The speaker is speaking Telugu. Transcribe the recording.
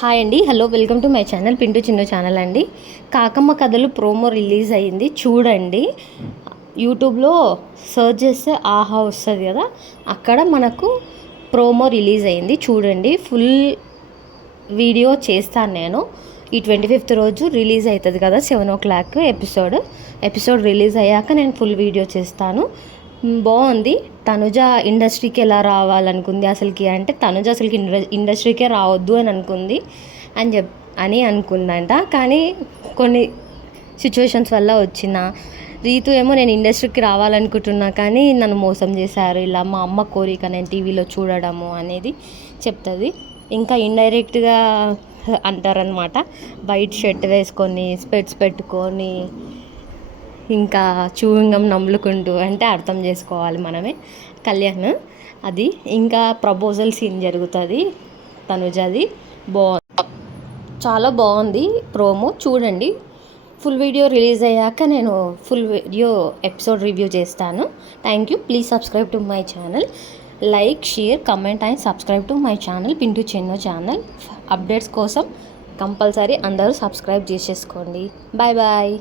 హాయ్ అండి, hello, welcome to my channel Pintu Chinnu channel అండి. కాకమ్మ కథలు ప్రోమో రిలీజ్ అయ్యింది, చూడండి. యూట్యూబ్లో సర్చ్ చేస్తే ఆహా వస్తుంది కదా, అక్కడ మనకు ప్రోమో రిలీజ్ అయ్యింది, చూడండి. ఫుల్ వీడియో చేస్తాను నేను. ఈ 25th రోజు రిలీజ్ అవుతుంది కదా, 7 o'clock ఎపిసోడ్ రిలీజ్ అయ్యాక నేను ఫుల్ వీడియో చేస్తాను. బాగుంది. తనుజ ఇండస్ట్రీకి ఎలా రావాలనుకుంది అసలుకి అంటే, తనుజ అసలుకి ఇండస్ట్రీకే రావద్దు అని అనుకుంది అని అనుకుందంట. కానీ కొన్ని సిచ్యువేషన్స్ వల్ల వచ్చిన రీతు ఏమో నేను ఇండస్ట్రీకి రావాలనుకుంటున్నా కానీ నన్ను మోసం చేశారు, ఇలా మా అమ్మ కోరిక నేను టీవీలో చూడడము అనేది చెప్తుంది. ఇంకా ఇండైరెక్ట్గా అంటారనమాట, వైట్ షర్ట్ వేసుకొని స్పెట్స్ పెట్టుకొని ఇంకా చూయింగం నమ్ములుకుంటూ, అంటే అర్థం చేసుకోవాలి మనమే, కళ్యాణ్ అది. ఇంకా ప్రపోజల్ సీన్ జరుగుతుంది తనుజది. చాలా బాగుంది ప్రోమో, చూడండి. ఫుల్ వీడియో రిలీజ్ అయ్యాక నేను ఫుల్ వీడియో ఎపిసోడ్ రివ్యూ చేస్తాను. Thank you. Please subscribe to my channel. Like, share, comment and subscribe to my channel Pintu Chinnu channel. Updates కోసం కంపల్సరీ అందరూ సబ్స్క్రైబ్ చేసేసుకోండి. Bye bye.